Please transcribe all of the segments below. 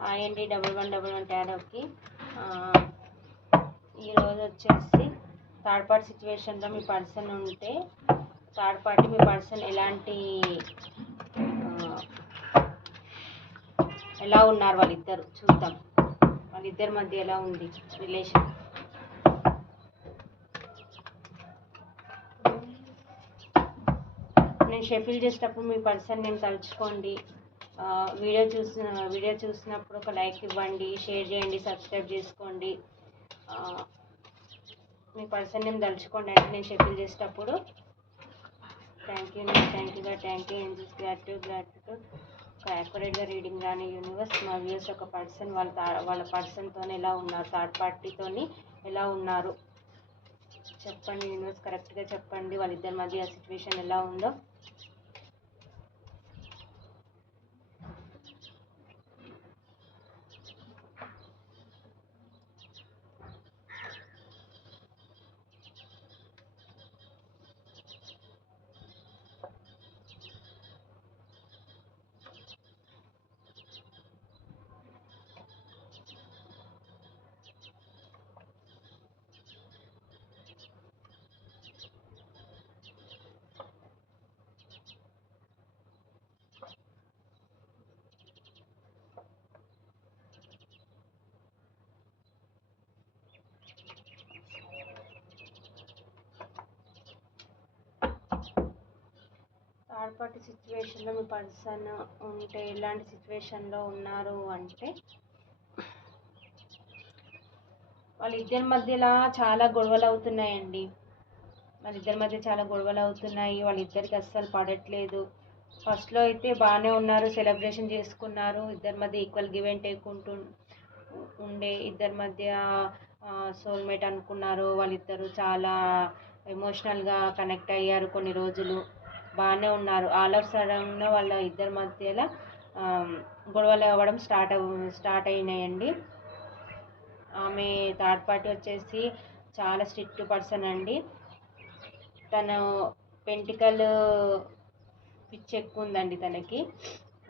Hi అండి double one double one ట్యారోకి ఈరోజు వచ్చేసి థర్డ్ పార్టీ సిచ్యువేషన్లో మీ పర్సన్ ఉంటే థర్డ్ పార్టీ మీ పర్సన్ ఎలాంటి ఎలా ఉన్నారు వాళ్ళిద్దరు? చూద్దాం. వాళ్ళిద్దరి మధ్య ఎలా ఉంది రిలేషన్? నేను షెఫిల్ చేసేటప్పుడు మీ పర్సన్ నేను తలుచుకోండి. వీడియో చూసిన వీడియో చూసినప్పుడు ఒక లైక్ ఇవ్వండి షేర్ చేయండి సబ్స్క్రైబ్ చేసుకోండి. మీ పర్సన్ నేను తలుచుకోండి అంటే నేను షెఫిల్ చేసేటప్పుడు. Thank you thank యూగా thank you angels gratitude gratitude ఒక యాక్యురేట్గా రీడింగ్ రాని యూనివర్స్ మా వ్యూస్ ఒక పర్సన్ వాళ్ళ వాళ్ళ పర్సన్తో ఎలా ఉన్నారు? థర్డ్ పార్టీతోని ఎలా ఉన్నారు? చెప్పండి యూనివర్స్ కరెక్ట్గా చెప్పండి. వాళ్ళిద్దరి మధ్య ఆ సిచ్యువేషన్ ఎలా ఉందో. థర్డ్ పార్టీ సిచ్యువేషన్లో మీ పర్సన్ ఉంటే ఎలాంటి సిచ్యువేషన్లో ఉన్నారు అంటే వాళ్ళిద్దరి మధ్యలో చాలా గొడవలు అవుతున్నాయండి. వాళ్ళిద్దరి మధ్య చాలా గొడవలు అవుతున్నాయి. వాళ్ళిద్దరికి అస్సలు పడట్లేదు. ఫస్ట్లో అయితే బాగానే ఉన్నారు. సెలబ్రేషన్ చేసుకున్నారు. ఇద్దరి మధ్య ఈక్వల్ గివ్ అండ్ టేక్ ఉంటు ఉండే ఇద్దరి మధ్య సోల్మేట్ అనుకున్నారు. వాళ్ళిద్దరు చాలా ఎమోషనల్గా కనెక్ట్ అయ్యారు కొన్ని రోజులు. బాగానే ఉన్నారు. ఆల్ ఆఫ్ సడన్గా వాళ్ళ ఇద్దరి మధ్యలో గొడవలు అవ్వడం స్టార్ట్ స్టార్ట్ అయినాయండి. ఆమె థర్డ్ పార్టీ వచ్చేసి చాలా స్ట్రిక్ట్ పర్సన్ అండి. తను పెంటికల్ పిచ్చి ఎక్కువ ఉందండి తనకి.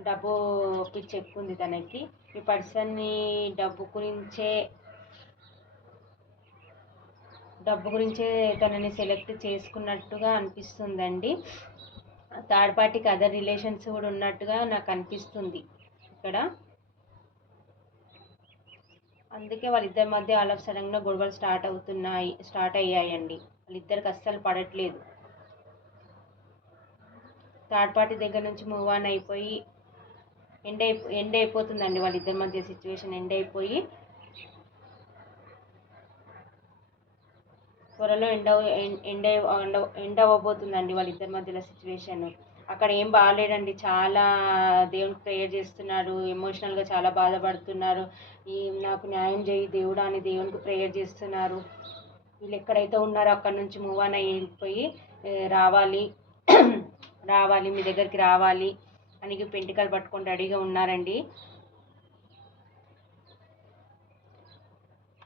డబ్బు పిచ్చి ఎక్కువ ఉంది తనకి. ఈ పర్సన్ని డబ్బు గురించే డబ్బు గురించే తనని సెలెక్ట్ చేసుకున్నట్టుగా అనిపిస్తుందండి. థర్డ్ పార్టీకి అదర్ రిలేషన్స్ కూడా ఉన్నట్టుగా నాకు అనిపిస్తుంది ఇక్కడ. అందుకే వాళ్ళిద్దరి మధ్య ఆలఫ్ సడన్గా గొడవలు స్టార్ట్ అవుతున్నాయి స్టార్ట్ అయ్యాయండి. వాళ్ళిద్దరికి అస్సలు పడట్లేదు. థర్డ్ పార్టీ దగ్గర నుంచి మూవ్ ఆన్ అయిపోయి ఎండ్ అయిపో ఎండ్ అయిపోతుందండి వాళ్ళిద్దరి మధ్య సిచ్యువేషన్. ఎండ్ అయిపోయి త్వరలో ఎండ ఎండ ఎండ ఎండ్ అవ్వబోతుందండి వాళ్ళిద్దరి మధ్యలో సిచ్యువేషన్ అక్కడ ఏం బాగాలేడండి చాలా దేవునికి ప్రేయర్ చేస్తున్నారు ఎమోషనల్గా చాలా బాధపడుతున్నారు. ఈ నాకు న్యాయం చేయి దేవుడా అని దేవునికి ప్రేయర్ చేస్తున్నారు. వీళ్ళు ఎక్కడైతే ఉన్నారో అక్కడ నుంచి మూవ్ ఆన్ అయిపోయి రావాలి. రావాలి మీ దగ్గరికి రావాలి అని పెంటికలు పట్టుకొని రెడీగా ఉన్నారండి.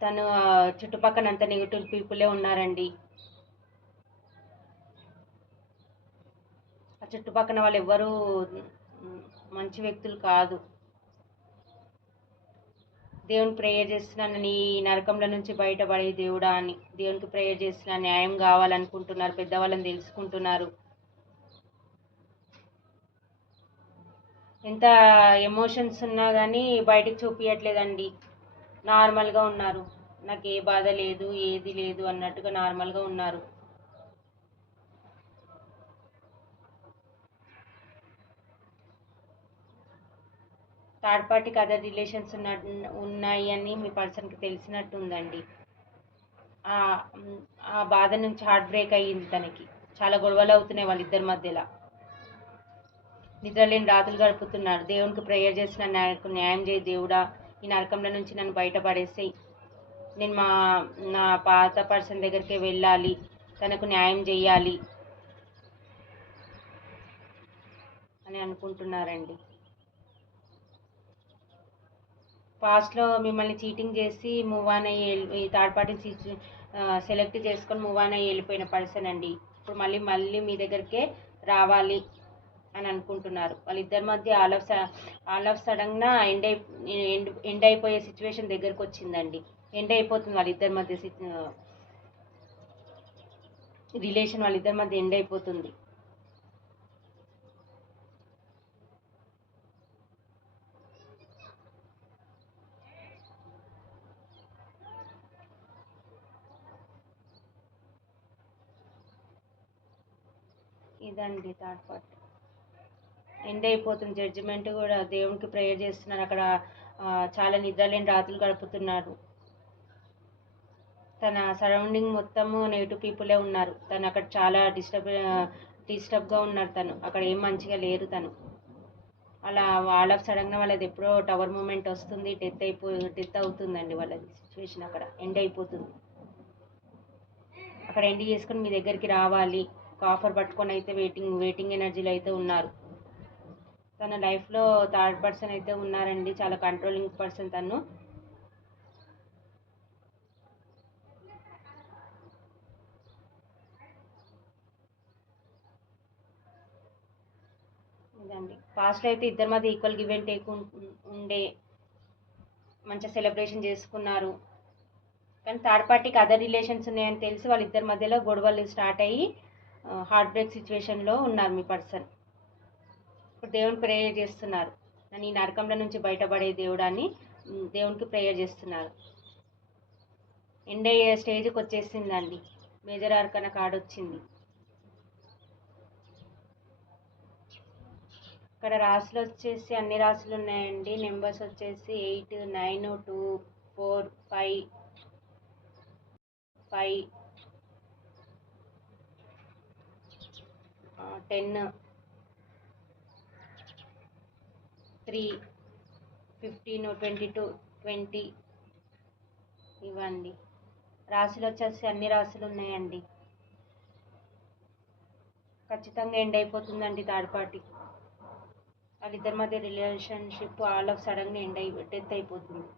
తను చుట్టుపక్కన చుట్టుపక్కల అంత నెగిటివ్ పీపులే ఉన్నారండి. ఆ చుట్టుపక్కన వాళ్ళు ఎవ్వరూ మంచి వ్యక్తులు కాదు. దేవుని ప్రేయర్ చేస్తున్నాను నీ నరకంలో నుంచి బయటపడే దేవుడా అని. దేవునికి ప్రేయర్ చేస్తున్నా న్యాయం కావాలనుకుంటున్నారు పెద్దవాళ్ళని తెలుసుకుంటున్నారు. ఎంత ఎమోషన్స్ ఉన్నా కానీ బయటకు చూపించట్లేదండి నార్మల్గా ఉన్నారు. నాకు ఏ బాధ లేదు ఏది లేదు అన్నట్టుగా నార్మల్గా ఉన్నారు. థర్డ్ పార్టీకి అదర్ రిలేషన్స్ ఉన్న ఉన్నాయి అని మీ పర్సన్కి తెలిసినట్టు ఉందండి ఆ బాధ నుంచి హార్ట్ బ్రేక్ అయ్యింది తనకి. చాలా గొడవలు అవుతున్నాయి వాళ్ళిద్దరి మధ్యలో. నిద్రలేని రాత్రులు గడుపుతున్నారు. దేవునికి ప్రేయర్ చేసిన నాకు న్యాయం చేయి దేవుడా. ఈ నరకంలో నుంచి నన్ను బయటపడేసి నేను మా నా పాత పర్సన్ దగ్గరికి వెళ్ళాలి. తనకు న్యాయం చేయాలి అని అనుకుంటున్నారండి. పాస్ట్లో మిమ్మల్ని చీటింగ్ చేసి మూవ్ ఆన్ అయ్యి ఈ థర్డ్ పార్టీ సెలెక్ట్ చేసుకొని మూవ్ ఆన్ అయ్యి వెళ్ళిపోయిన పర్సన్ అండి. ఇప్పుడు మళ్ళీ మళ్ళీ మీ దగ్గరికే రావాలి. అని అనుకుంటున్నారు. వాళ్ళిద్దరి మధ్య ఆల్ ఆఫ్ ఆల్ ఆఫ్ సడన్గా ఎండ్ అయి ఎండ్ ఎండ్ అయిపోయే సిచ్యువేషన్ దగ్గరకు వచ్చిందండి. ఎండ్ అయిపోతుంది వాళ్ళిద్దరి మధ్య రిలేషన్ వాళ్ళిద్దరి మధ్య ఎండ్ అయిపోతుంది. ఇదండి థర్డ్ పార్ట్. ఎండ్ అయిపోతుంది. జడ్జిమెంట్ కూడా దేవునికి ప్రేయర్ చేస్తున్నారు. అక్కడ చాలా నిద్రలేని రాత్రులు గడుపుతున్నారు. తన సరౌండింగ్ మొత్తము నెగిటివ్ పీపులే ఉన్నారు. తను అక్కడ చాలా డిస్టర్బ్ డిస్టర్బ్గా ఉన్నారు తను. అక్కడ ఏం మంచిగా లేరు తను. అలా వాళ్ళ ఆఫ్ సడన్గా వాళ్ళది ఎప్పుడో టవర్ మూమెంట్ వస్తుంది. డెత్ అయిపో డెత్ అవుతుందండి వాళ్ళది సిచ్యువేషన్ అక్కడ. ఎండ్ అయిపోతుంది. అక్కడ ఎండ్ చేసుకొని మీ దగ్గరికి రావాలి. ఒక ఆఫర్ పట్టుకొని అయితే వెయిటింగ్ వెయిటింగ్ ఎనర్జీలో అయితే ఉన్నారు. తన లైఫ్లో థర్డ్ పర్సన్ అయితే ఉన్నారండి. చాలా కంట్రోలింగ్ పర్సన్ తను. ఇదండి. పాస్ట్లో అయితే ఇద్దరి మధ్య ఈక్వల్ గివ్ అండ్ టేక్ ఉండే మంచిగా సెలబ్రేషన్ చేసుకున్నారు. కానీ థర్డ్ పార్టీకి అదర్ రిలేషన్స్ ఉన్నాయని తెలిసి వాళ్ళిద్దరి మధ్యలో గొడవలు స్టార్ట్ అయ్యి హార్ట్ బ్రేక్ సిచ్యువేషన్లో ఉన్నారు మీ పర్సన్ ఇప్పుడు దేవుని ప్రేయర్ చేస్తున్నారు. నన్ను ఈ నరకంలో నుంచి బయటపడే దేవుడాన్ని దేవునికి ప్రేయర్ చేస్తున్నారు. ఎండ్ అయ్యే స్టేజ్కి వచ్చేసిందండి. మేజర్ ఆర్కన కార్డు వచ్చింది. ఇక్కడ రాసులు వచ్చేసి అన్ని రాసులు ఉన్నాయండి. నెంబర్స్ వచ్చేసి eight nine two four five five ten three fifteen twenty two twenty ఇవ్వండి. రాశులు వచ్చేసి అన్ని రాశులు ఉన్నాయండి. ఖచ్చితంగా ఎండ్ అయిపోతుందండి థర్డ్ పార్టీ. వాళ్ళిద్దరి మధ్య రిలేషన్షిప్ ఆల్ ఆఫ్ సడన్గా ఎండ్ అయి డెత్ అయిపోతుంది.